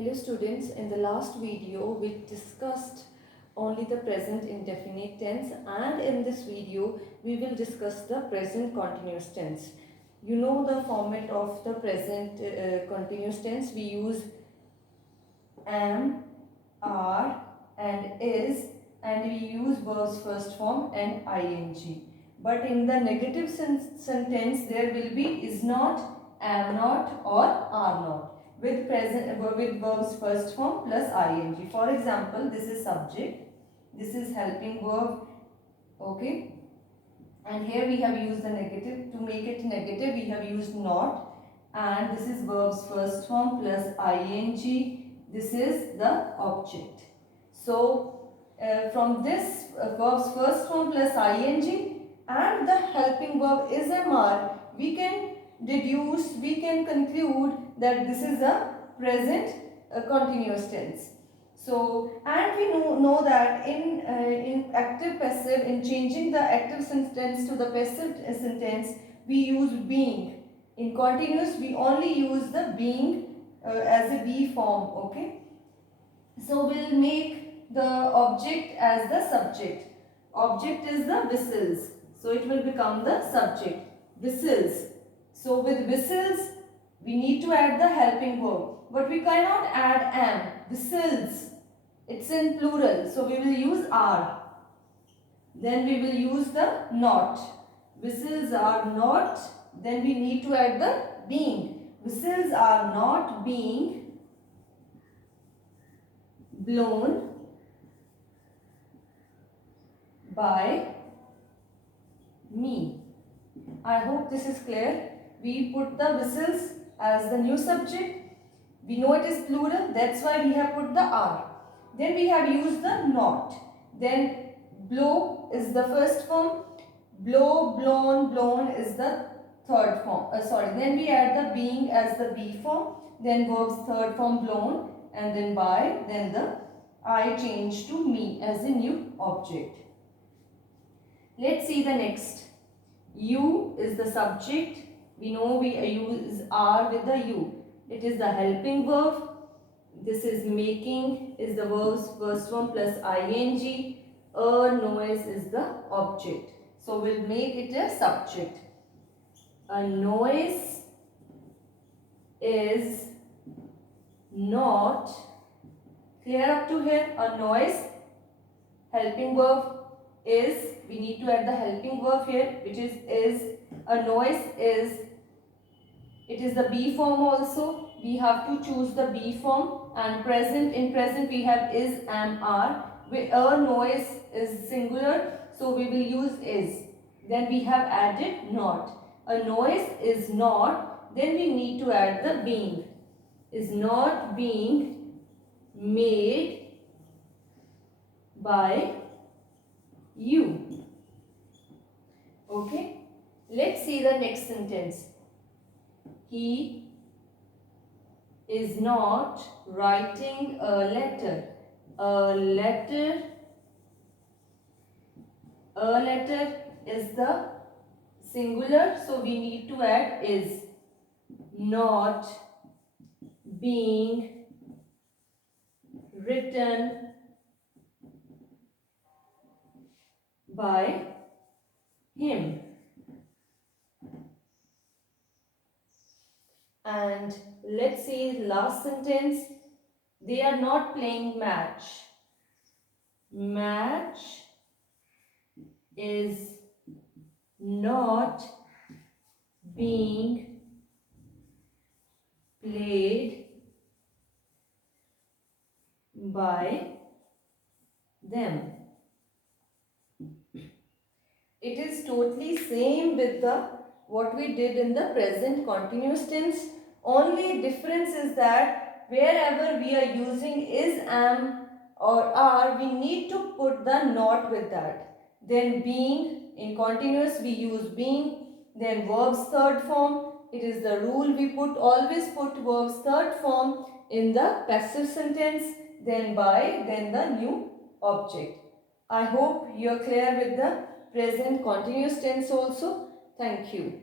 Hello students, in the last video we discussed only the present indefinite tense, and in this video we will discuss the present continuous tense. You know the format of the present continuous tense. We use am, are and is, and we use verbs first form and ing. But in the negative sentence there will be is not, am not or are not with verbs first form plus ing. For example, this is subject, this is helping verb, okay, and here we have used the negative. To make it negative we have used not, and this is verbs first form plus ing. This is the object. So from this verbs first form plus ing and the helping verb is mr, we can deduce, we can conclude that this is a present continuous tense. So, and we know that in active passive, in changing the active sentence to the passive sentence, we use being. In continuous, we only use the being as a be form, okay. So, we'll make the object as the subject. Object is the whistles. So, it will become the subject. Whistles. So, with whistles, we need to add the helping verb. But we cannot add am. Whistles. It's in plural. So, we will use are. Then we will use the not. Whistles are not. Then we need to add the being. Whistles are not being blown by me. I hope this is clear. We put the whistles as the new subject. We know it is plural. That's why we have put the are. Then we have used the not. Then blow is the first form. Blow, blown, blown is the third form. Then we add the being as the be form. Then verbs third form blown, and then by. Then the I change to me as a new object. Let's see the next. You is the subject. We know we use are with the you. It is the helping verb. This is making is the verbs first form plus ing. A noise is the object. So we'll make it a subject. A noise is not, clear up to here? A noise, helping verb is, we need to add the helping verb here, which is. A noise is, it is the be form also. We have to choose the be form, and present, in present we have is, am, are. A noise is singular, so we will use is. Then we have added not. A noise is not, then we need to add the being. Is not being made by you. Okay. Let's see the next sentence. He is not writing a letter. A letter is the singular, so we need to add is. Not being written by him. And let's see last sentence. They are not playing match. Match is not being played by them. It is totally same with the what we did in the present continuous tense. Only difference is that wherever we are using is, am or are, we need to put the not with that. Then being, in continuous we use being. Then verbs third form. It is the rule, we always put verbs third form in the passive sentence. Then by, then the new object. I hope you are clear with the present continuous tense also. Thank you.